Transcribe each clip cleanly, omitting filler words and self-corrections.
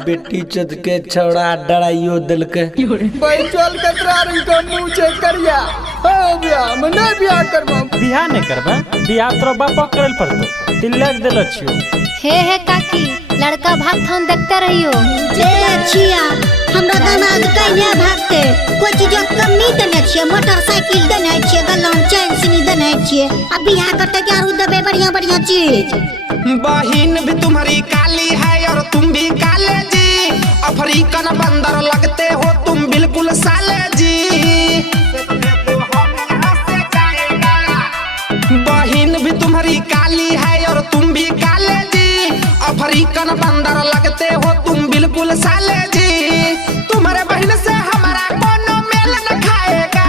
बेटी चद के छौड़ा डराइयो दिल के बैठल कतरा रंग का मुंह चेक करिया हो बिया मैं नहीं बिया करबा बियाह नहीं करबा बियाह तोरा बापा करल पड़तो तिलक देलो छियो हे काकी लड़का भागथन देखते रहियो ए छिया हमरा दामाद कहिया भागते कोई चीज कमी देने छिए मोटरसाइकिल देने छिए गलन चैन सुनी देने छिए अब बियाह करते क्या आरु देबे बढ़िया बढ़िया चीज। बहिन भी तुम्हारी काली है और तुम भी काले जी अफ्रीकन बंदर लगते हो तुम बिल्कुल साले जी। बहिन भी तुम्हारी काली है और तुम भी काले जी अफ्रीकन बंदर लगते हो तुम बिल्कुल साले जी। तुम्हारे बहन से हमारा कोनो मेल न खाएगा।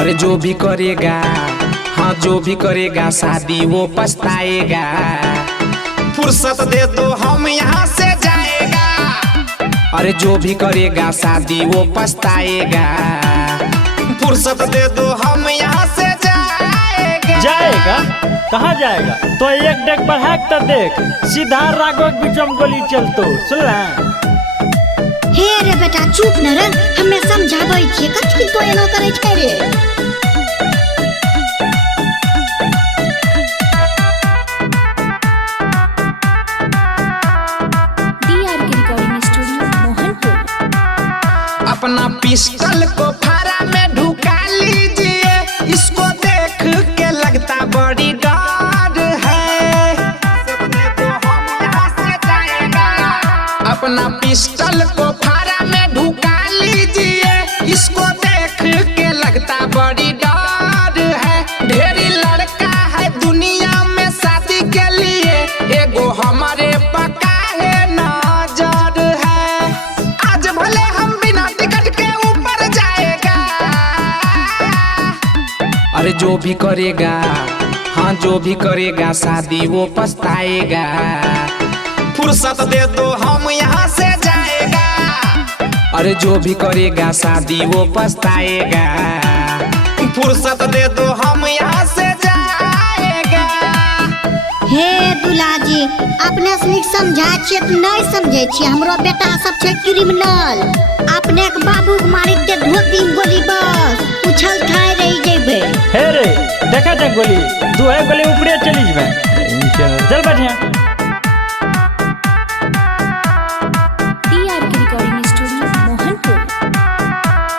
अरे जो भी करेगा हाँ जो भी करेगा शादी वो पछताएगा। फुर्सत दे तो हम यहाँ से जाएगा। अरे जो भी करेगा शादी वो पछताएगा। फुर्सत दे तो हम यहाँ से जाएगा कहाँ जाएगा तो एक डेक बढ़ा तो देख सीधा राघव बीचम गोली चलतो सुनला। हे रे बेटा चुप न रे हमें समझाबै छिए कथि तो एना करे छै रे। अपना पिस्टल को फारा में ढुका लीजिए इसको देख के लगता बड़ी डर है। अपना पिस्टल को फारा में ढुका लीजिए इसको देख के लगता बड़ी डर है। ढेरी लड़का है दुनिया में शादी के लिए एगो हमारे पका है नजर है। आज भले हम बिना टिकट के ऊपर जाएगा। अरे जो भी करेगा हाँ जो भी करेगा शादी वो पछताएगा। फुर्सत दे तो हम यहाँ से जाएगा। अरे जो भी करेगा शादी वो पछताएगा। फुर्सत दे तो हम यहाँ से जाएगा। हे दुलाजी अपने से समझा छिए तो नहीं समझे छिए हमरो बेटा सब छै क्रिमिनल अपने के बाबू के मारी के धोती गोली बस उछल खाए रही जेबे। हे रे देखा जा गोली दू है गोली ऊपरे चली जबे चल बढ़िया।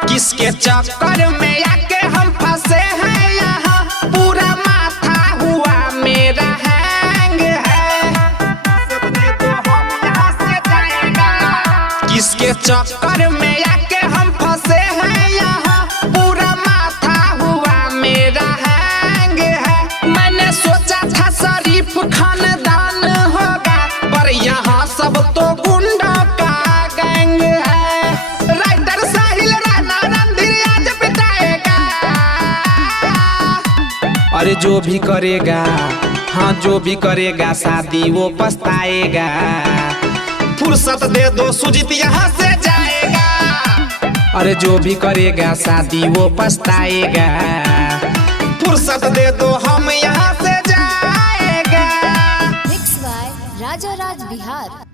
किसके चक्कर में आके हम फंसे हैं यहाँ पूरा माथा हुआ मेरा हैंग है। किसके चक्कर में आके हम फंसे हैं यहाँ पूरा माथा हुआ मेरा हैंग है। मैंने सोचा था शरीफ खानदान होगा पर यहाँ सब तो गुंडा का गैंग है। राइटर साहिल राणा रणधीर आज पिटाएगा। अरे जो भी करेगा हाँ जो भी करेगा शादी वो पछताएगा। फुर्सत दे दो सुजीत यहाँ से जाएगा। अरे जो भी करेगा शादी वो पछताएगा। फुर्सत दे दो हम यहाँ से जाएगा। Mix by Raja Raj Bihar.